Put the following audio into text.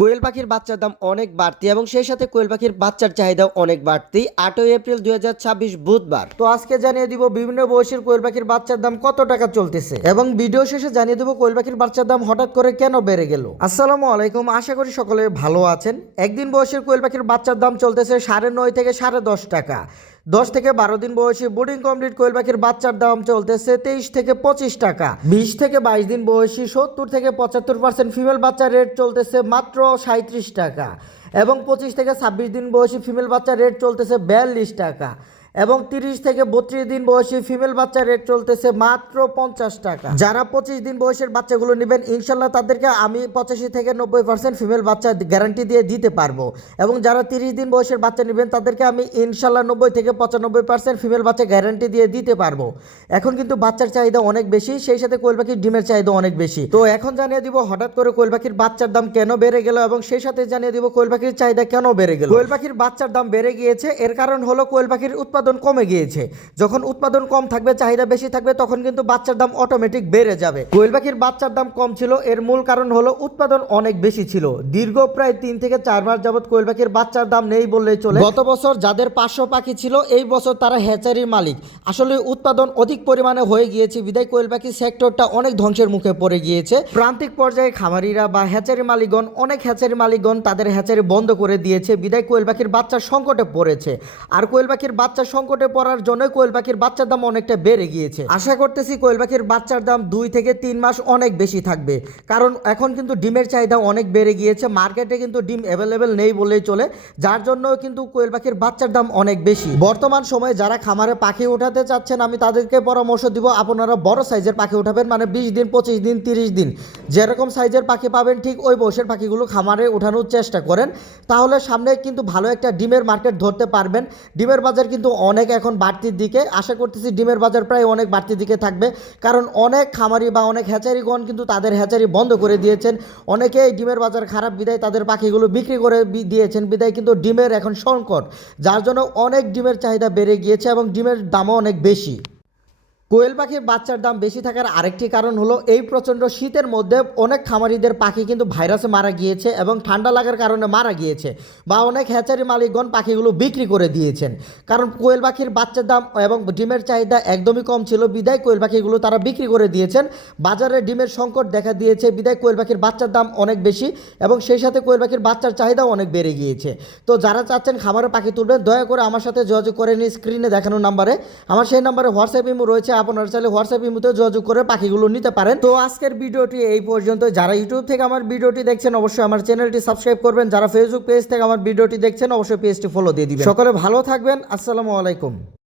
কোয়েল পাখির বাচ্চার দাম অনেক বাড়তি এবং সেই সাথে কোয়েল পাখির বাচ্চার চাহিদাও অনেক বাড়তি। 8ই এপ্রিল 2026 বুধবার। তো আজকে জানিয়ে দিব বিভিন্ন বয়সের কোয়েল পাখির বাচ্চার দাম কত টাকা চলতেছে এবং ভিডিও শেষে জানিয়ে দেবো কোয়েল পাখির বাচ্চার দাম হঠাৎ করে কেন বেড়ে গেল। আসসালামু আলাইকুম, আশা করি সকলে ভালো আছেন। একদিন বয়সের কোয়েল পাখির বাচ্চার দাম চলতেছে 9.5 থেকে 10.5 টাকা। 10 থেকে 12 দিন বয়সী বোর্ডিং কমপ্লিট কোয়েল পাখির বাচ্চার দাম চলতেছে 23 থেকে 25 টাকা। 20 থেকে 22 দিন বয়সী 70 থেকে 75% ফিমেল বাচ্চার রেট চলতেছে মাত্র 37 টাকা এবং 25 থেকে 26 দিন বয়সী ফিমেল বাচ্চার রেট চলতেছে 42 টাকা এবং 30 থেকে 32 দিন বয়সী ফিমেল বাচ্চার রেট চলতেছে মাত্র 50 টাকা। যারা 25 দিন বয়সের বাচ্চাগুলো নেবেন ইনশাল্লাহ তাদেরকে আমি 85 থেকে 90% ফিমেল বাচ্চা গ্যারান্টি দিয়ে দিতে পারবো এবং যারা 30 দিন বয়সের বাচ্চা নেবেন তাদেরকে আমি ইনশাল্লাহ 90 থেকে 95% ফিমেল বাচ্চা গ্যারান্টি দিয়ে দিতে পারবো। এখন কিন্তু বাচ্চার চাহিদা অনেক বেশি, সেই সাথে কোয়েল পাখির ডিমের চাহিদা অনেক বেশি। তো এখন জানিয়ে দিব হঠাৎ করে কোয়েল পাখির বাচ্চার দাম কেন বেড়ে গেল এবং সেই সাথে জানিয়ে দিব কোয়েল পাখির চাহিদা কেন বেড়ে গেল। কোয়েল পাখির বাচ্চার দাম বেড়ে গিয়েছে, এর কারণ হলো কোয়েল পাখির উৎপাদন কমে গিয়েছে। যখন উৎপাদন কম থাকবে, চাহিদা বেশি থাকবে, তখন কিন্তু বাচ্চার দাম অটোমেটিক বেড়ে যাবে। কোয়েল পাখির বাচ্চার দাম কম ছিল, এর মূল কারণ হলো উৎপাদন অনেক বেশি ছিল। দীর্ঘ প্রায় 3 থেকে 4 মাস যাবত কোয়েল পাখির বাচ্চার দাম নেই বললেই চলে। গত বছর যাদের 500 পাখি ছিল, এই বছর তারা হ্যাচারির মালিক। আসলে উৎপাদন অধিক পরিমাণে হয়ে গিয়েছে বিদায় কোয়েল পাখির সেক্টরটা অনেক ধ্বংসের মুখে পড়ে গিয়েছে। প্রান্তিক পর্যায়ে খামারিরা বা হ্যাচারি মালিকগণ, অনেক হ্যাচারি মালিকগণ তাদের হ্যাচারি বন্ধ করে দিয়েছে বিদায় কোয়েল পাখির বাচ্চার সংকটে পড়েছে। আর কোয়েল পাখির বাচ্চার সংকটে পড়ার জন্য কোয়েল পাখির বাচ্চার দাম অনেকটা বেড়ে গিয়েছে। আশা করতেছি কোয়েল পাখির বাচ্চার দাম 2 থেকে 3 মাস অনেক বেশি থাকবে, কারণ এখন কিন্তু ডিমের চাহিদা অনেক বেড়ে গিয়েছে। মার্কেটে কিন্তু ডিম অ্যাভেলেবেল নেই বললেই চলে, যার জন্য কিন্তু কোয়েল পাখির বাচ্চার দাম অনেক বেশি। বর্তমান সময়ে যারা খামারে পাখি উঠাতে চাচ্ছেন আমি তাদেরকে পরামর্শ দিব আপনারা বড় সাইজের পাখি উঠাবেন, মানে 20 দিন 25 দিন 30 দিন যেরকম সাইজের পাখি পাবেন ঠিক ওই বয়সের পাখিগুলো খামারে উঠানোর চেষ্টা করেন, তাহলে সামনে কিন্তু ভালো একটা ডিমের মার্কেট ধরতে পারবেন। ডিমের বাজার কিন্তু অনেক এখন বাড়তির দিকে, আশা করতেছি ডিমের বাজার প্রায় অনেক বাড়তির দিকে থাকবে, কারণ অনেক খামারি বা অনেক হ্যাচারিগণ কিন্তু তাদের হ্যাচারি বন্ধ করে দিয়েছেন। অনেকেই ডিমের বাজার খারাপ বিদায় তাদের পাখিগুলো বিক্রি করে দিয়েছেন বিদায় কিন্তু ডিমের এখন সংকট, যার জন্য অনেক ডিমের চাহিদা বেড়ে গিয়েছে এবং ডিমের দামও অনেক বেশি। কোয়েল পাখির বাচ্চার দাম বেশি থাকার আরেকটি কারণ হলো এই প্রচণ্ড শীতের মধ্যে অনেক খামারিদের পাখি কিন্তু ভাইরাসে মারা গিয়েছে এবং ঠান্ডা লাগার কারণে মারা গিয়েছে, বা অনেক হ্যাচারি মালিকগণ পাখিগুলো বিক্রি করে দিয়েছেন। কারণ কোয়েল পাখির বাচ্চার দাম এবং ডিমের চাহিদা একদমই কম ছিল বিদায় কোয়েল পাখিগুলো তারা বিক্রি করে দিয়েছেন। বাজারে ডিমের সংকট দেখা দিয়েছে বিদায় কোয়েল পাখির বাচ্চার দাম অনেক বেশি এবং সেই সাথে কোয়েল পাখির বাচ্চার চাহিদাও অনেক বেড়ে গিয়েছে। তো যারা চাচ্ছেন খামারে পাখি তুলবেন দয়া করে আমার সাথে যোগাযোগ করে নিন স্ক্রিনে দেখানো নাম্বারে। আমার সেই নাম্বারে হোয়াটসঅ্যাপ ইমো রয়েছে, আপনারা চাইলে হোয়াটসঅ্যাপ ইমোতে যোগাযোগ করে পাখিগুলো নিতে পারেন। তো আজকের ভিডিওটি এই পর্যন্ত। যারা ইউটিউব থেকে আমার ভিডিওটি দেখছেন অবশ্যই আমার চ্যানেলটি সাবস্ক্রাইব করবেন, যারা ফেসবুক পেজ থেকে আমার ভিডিওটি দেখছেন অবশ্যই পেজটি ফলো দিয়ে দিবেন। সকলে ভালো থাকবেন, আসসালামু আলাইকুম।